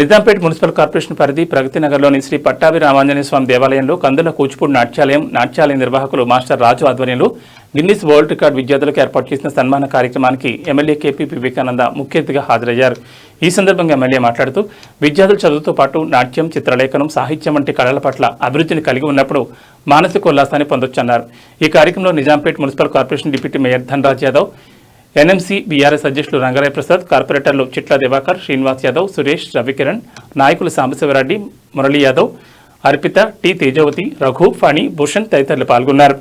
Nizampet municipal corporation పరిధి ప్రగతి నగర్లోని శ్రీ పట్టాభి రామాంజనేయ స్వామి దేవాలయంలో కందుల కూచిపూడి నాట్యాలయ నిర్వాహకులు మాస్టర్ రాజు ఆధ్వర్యంలో గిన్నిస్ వరల్డ్ రికార్డ్ విద్యార్థులకు ఏర్పాటు చేసిన సన్మాన కార్యక్రమానికి ఎమ్మెల్యే కేపీ వివేకానంద ముఖ్య అతిథిగా హాజరయ్యారు. ఈ సందర్భంగా ఎమ్మెల్యే మాట్లాడుతూ విద్యార్థులు చదువుతో పాటు నాట్యం, చిత్రలేఖనం, సాహిత్యం వంటి కళల పట్ల అభిరుచిని కలిగి ఉన్నప్పుడు మానసిక ఉల్లాసాన్ని పొందొచ్చన్నారు. ఈ కార్యక్రమంలో Nizampet municipal corporation deputy mayor Dhanraj Yadav, NMC BRS అధ్యక్షులు రంగారాయ ప్రసాద్, కార్పొరేటర్లు చిట్ల దివాకర్, శ్రీనివాస్ యాదవ్, సురేష్, రవికిరణ్, నాయకులు సాంబశివరెడ్డి, మురళీ యాదవ్, అర్పిత, టి తేజవతి, రఘు, ఫణి, భూషణ్ తదితరులు పాల్గొన్నారు.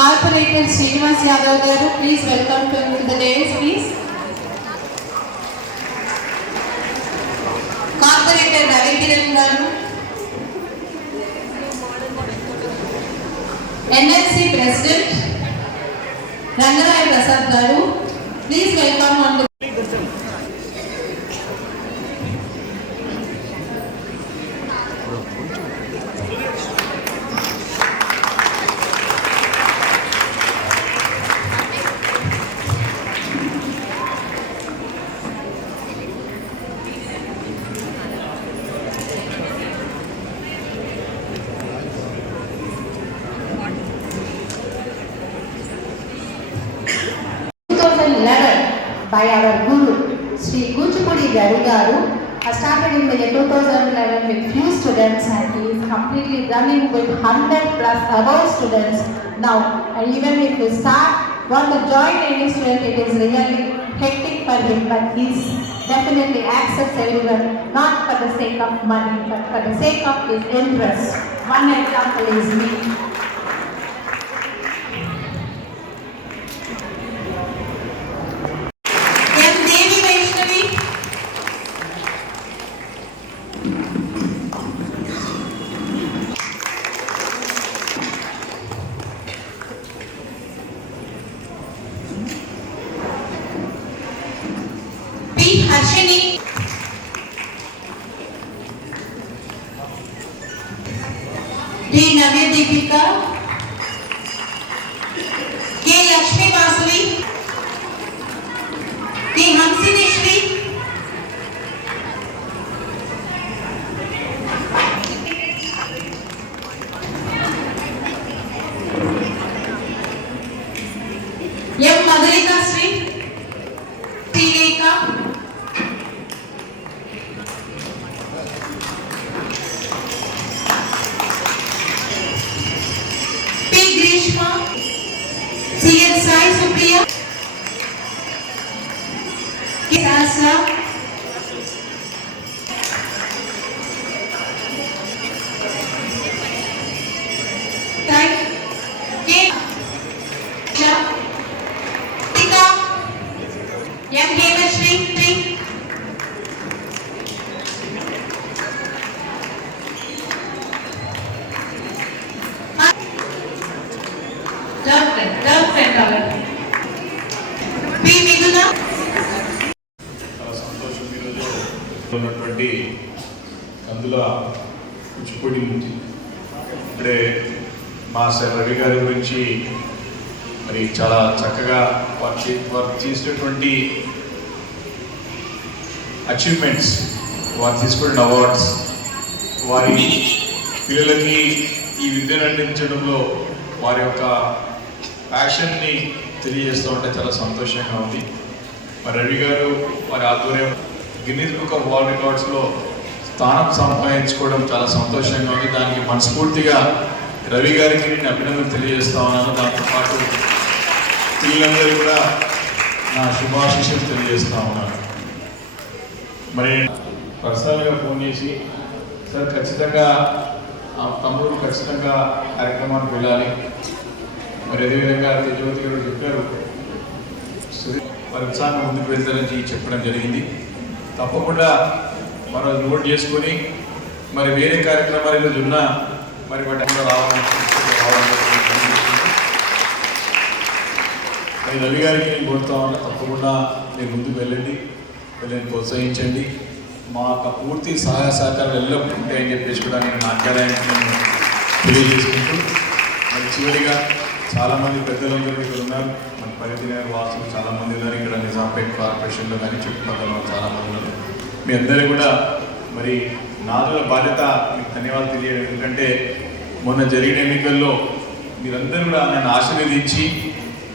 Corporator Srinivas Yadav garu, please welcome to the dais, please. Corporator Ravikiran garu, NLC President Rangaraya Prasad garu, please welcome on the by our Guru, Sri Kuchipudi Garu, started in the year 2011 with few students and he is completely running with 100 plus above students now. And even if you want to join any student, it is really hectic for him, but he definitely accepts everyone, not for the sake of money, but for the sake of his interest. One example is me. Harshini, D. Navya Deepika, K. Lakshmi Vasuli, T. Hansini Shri, M. Madhurika Shri, T. Rekha, C.N. Sai Supriya, K. Sasa, Thank K. Tika, M. Hemashri, ఉన్నటువంటి కందుల కూచిపూడి ఇప్పుడే master Ravi గారి గురించి మరి చాలా చక్కగా వారు చేసినటువంటి achievements, వారు తీసుకున్న అవార్డ్స్, వారి పిల్లలకి ఈ విద్యను అందించడంలో వారి యొక్క ప్యాషన్ని తెలియజేస్తూ ఉంటే చాలా సంతోషంగా ఉంది. మరి రవి గారు వారి ఆధ్వర్యం గిన్నిస్ బుక్ ఆఫ్ వరల్డ్ రికార్డ్స్లో స్థానం సంపాదించుకోవడం చాలా సంతోషంగా ఉంది. దానికి మనస్ఫూర్తిగా రవి గారికి నేను అభినందనలు తెలియజేస్తా ఉన్నాను. దాంతోపాటు పిల్లలందరూ కూడా నా శుభాశీస్సులు తెలియజేస్తా ఉన్నాను. మరి పర్సనల్గా ఫోన్ చేసి సార్ ఖచ్చితంగా ఆ తమ్ముడు ఖచ్చితంగా కార్యక్రమానికి వెళ్ళాలి, మరి అదేవిధంగా తేజవతి గారు చెప్పారు, వారి ఉత్సాహం ముందుకు వెళ్తారని చెప్పడం జరిగింది. తప్పకుండా మనం నోట్ చేసుకొని మరి వేరే కార్యక్రమాలు ఈరోజు ఉన్నా మరి వాటి రావాలని మరి రవి గారికి నేను కోరుతా ఉన్నా, తప్పకుండా మీరు ముందుకు వెళ్ళండి, ప్రోత్సహించండి. మా యొక్క పూర్తి సహాయ సహకారాలు ఎల్లప్పుడూ ఉంటాయని చెప్పేసి కూడా నేను మాట్లాడాలని నేను తెలియజేసుకుంటూ, మరి చివరిగా చాలామంది పెద్దలందరూ ఇక్కడ ఉన్నారు. మన పరిధి నగర్ వాసులు చాలామంది ఉన్నారు ఇక్కడ, నిజాంపేట్ కార్పొరేషన్లో కానీ చుట్టుపక్కల చాలామంది ఉన్నారు. మీ అందరూ కూడా మరి నాదుల బాధ్యత మీకు ధన్యవాదాలు తెలియడం. ఎందుకంటే మొన్న జరిగిన ఎన్నికల్లో మీరందరూ కూడా నన్ను ఆశీర్వదించి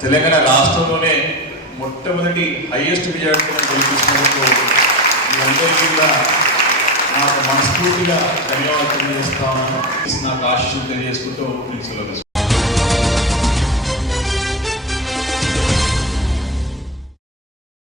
తెలంగాణ రాష్ట్రంలోనే మొట్టమొదటి హైయెస్ట్ మెజారిటీని గెలిపించినందుకు మీ అందరికీ కూడా నాకు మనస్ఫూర్తిగా ధన్యవాదాలు తెలియజేస్తా ఉన్నాను. నాకు ఆశీస్సులు తెలియజేసుకుంటూ మీకు సెలవు.